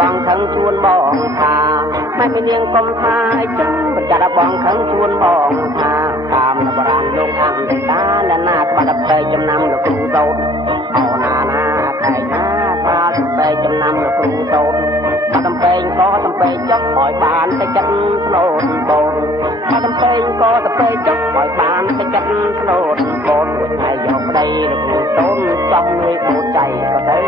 បងខឹងជួនបងថាមិនមាននាងកុំថាអីចឹងបច្ចាត់បងខឹងជួនបងថាតាមបរានលោកអន្តតាអ្នកណាក្បាត់ពេកចំណាំលោកគ្រូសោតអូណាណាតែណាថាសំពេកចំណាំលោកគ្រូសោតបាត់សំពេងក៏សំពេងចុះឲ្យបានតែចិត្តស្លូតបងបាត់សំពេងក៏សំពេងចុះឲ្យបានតែចិត្តស្លូតបងមួយថ្ងៃយកប្តីលោកគ្រូសោតចង់មួយបូនใจក៏ទៅ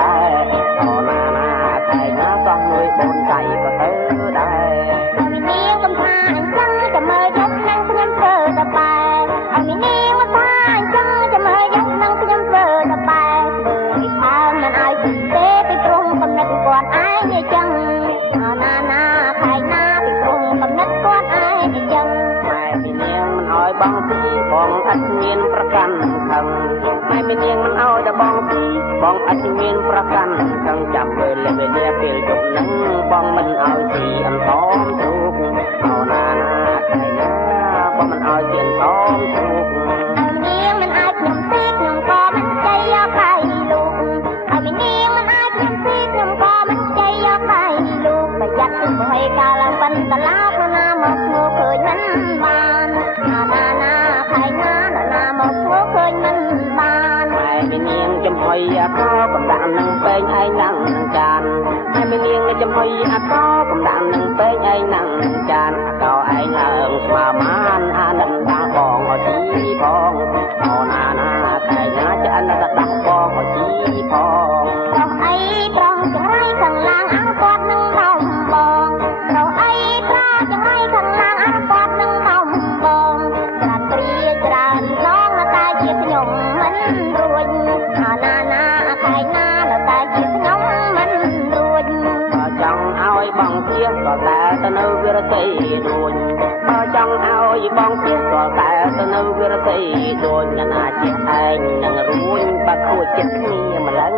ដែរអូណាណាតែណាចង់មួយបូនใจក៏ទៅដែរនាងកំថាអញ្ចឹងចាំមើលយកនឹងខ្ញុំធ្វើតបែឲ្យនាងមកថាអញ្ចឹងចាំមើលយកនឹងខ្ញុំធ្វើតបែធ្វើពីផើមិនឲ្យពីទេពីព្រោះកំណត់គាត់ឯងអញ្ចឹងណាណាថៃណាពីព្រោះកំណត់គាត់ឯងអញ្ចឹងម៉ែពីនាងមិនឲ្យបងពីបងអត់មានប្រកាន់ខឹងម៉ែពីនាងមិនឲ្យតែបងពីបងអត់មានប្រកាន់ខឹងចាំពេលលេវេលាពេលជប់នឹងបងមិនឲ្យស៊ីអន្សមទូកអូណាណាថៃណាបងមិនឲ្យស៊ីអន្សមទូកនាងមិនអាចខ្ញុំទីខ្ញុំក៏មិនใจយកថៃលោកឲ្យនាងមិនអាចខ្ញុំទីខ្ញុំក៏មិនใจយកថៃលោកប្រយ័ត្នពីហេកាឡើងប៉ុន្តែឡាប់ណាមកឈ្មោះឃើញមិនបានណាណាថៃណាណាមកឈ្មោះឃើញមិនបានម៉ែពីនាងចំហុយអាកកំដាក់នឹងពេងឯងនឹងចានម៉ែពីនាងចំហុយអាកកំដាក់នឹងពេងឯងនឹងចានអាកឯងឡើងស្មាមានអានឹងតាបងអត់ទីផងអូណាណាតែណាចានតែដាក់បងអត់ទីផងប្រុសអីប្រុសចង្រៃខាងឡាងអើគាត់នឹងដំបងប្រុសអីប្រុសចង្រៃខាងឡាងអើគាត់នឹងដំបងត្រាត្រីច្រើនឡងតែជាខ្ញុំមិនរួចណាណាខែណាតែជាខ្ញុំមិនរួចបើចង់ឲ្យបងទៀតក៏តែទៅនៅវិរតីដូចបើចង់ឲ្យបងទៀតក៏តែទៅនៅវិរតីដូចណាជាឯងនឹងរួញបើខួចចិត្តគ្នាម្លឹង